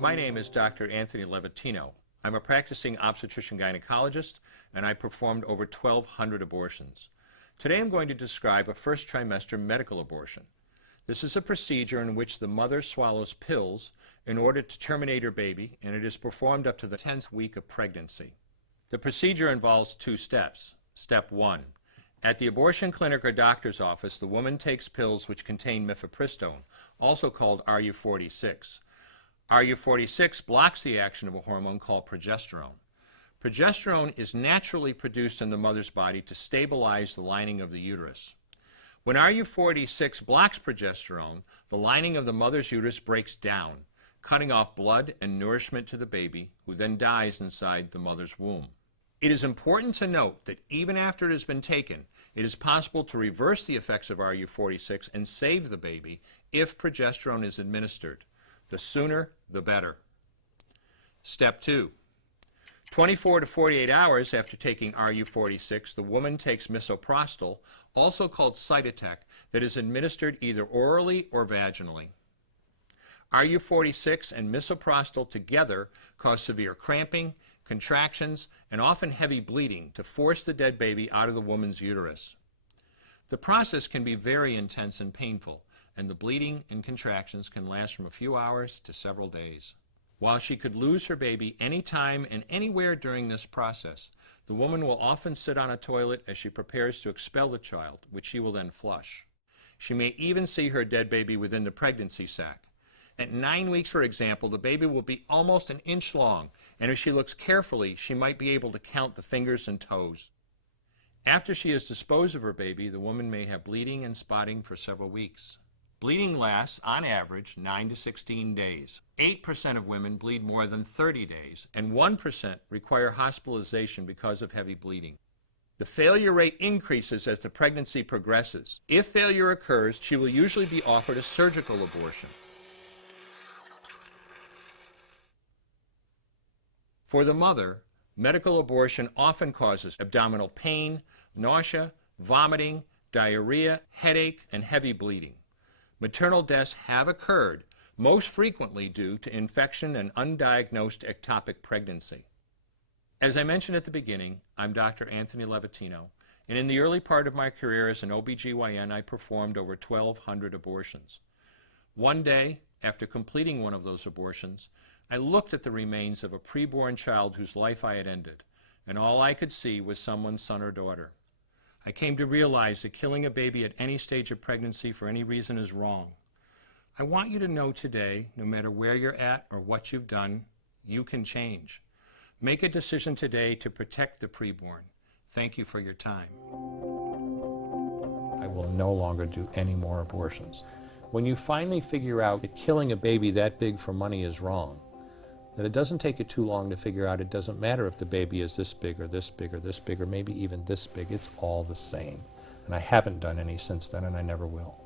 My name is Dr. Anthony Levatino. I'm a practicing obstetrician-gynecologist, and I performed over 1,200 abortions. Today I'm going to describe a first trimester medical abortion. This is a procedure in which the mother swallows pills in order to terminate her baby, and it is performed up to the 10th week of pregnancy. The procedure involves 2 steps. Step 1. At the abortion clinic or doctor's office, the woman takes pills which contain mifepristone, also called RU46. RU46 blocks the action of a hormone called progesterone. Progesterone is naturally produced in the mother's body to stabilize the lining of the uterus. When RU46 blocks progesterone, the lining of the mother's uterus breaks down, cutting off blood and nourishment to the baby, who then dies inside the mother's womb. It is important to note that even after it has been taken, it is possible to reverse the effects of RU46 and save the baby if progesterone is administered. The sooner, the better. Step 2. 24 to 48 hours after taking RU46, the woman takes misoprostol, also called Cytotec, that is administered either orally or vaginally. RU46 and misoprostol together cause severe cramping, contractions, and often heavy bleeding to force the dead baby out of the woman's uterus. The process can be very intense and painful, and the bleeding and contractions can last from a few hours to several days. While she could lose her baby anytime and anywhere during this process, the woman will often sit on a toilet as she prepares to expel the child, which she will then flush. She may even see her dead baby within the pregnancy sac. At 9 weeks, for example, the baby will be almost an inch long, and if she looks carefully, she might be able to count the fingers and toes. After she has disposed of her baby, the woman may have bleeding and spotting for several weeks. Bleeding lasts, on average, 9 to 16 days. 8% of women bleed more than 30 days, and 1% require hospitalization because of heavy bleeding. The failure rate increases as the pregnancy progresses. If failure occurs, she will usually be offered a surgical abortion. For the mother, medical abortion often causes abdominal pain, nausea, vomiting, diarrhea, headache, and heavy bleeding. Maternal deaths have occurred, most frequently due to infection and undiagnosed ectopic pregnancy. As I mentioned at the beginning, I'm Dr. Anthony Levatino, and in the early part of my career as an OBGYN, I performed over 1,200 abortions. One day, after completing one of those abortions, I looked at the remains of a preborn child whose life I had ended, and all I could see was someone's son or daughter. I came to realize that killing a baby at any stage of pregnancy for any reason is wrong. I want you to know today, no matter where you're at or what you've done, you can change. Make a decision today to protect the preborn. Thank you for your time. I will no longer do any more abortions. When you finally figure out that killing a baby that big for money is wrong, that it doesn't take you too long to figure out it doesn't matter if the baby is this big or this big or this big or maybe even this big, it's all the same. And I haven't done any since then, and I never will.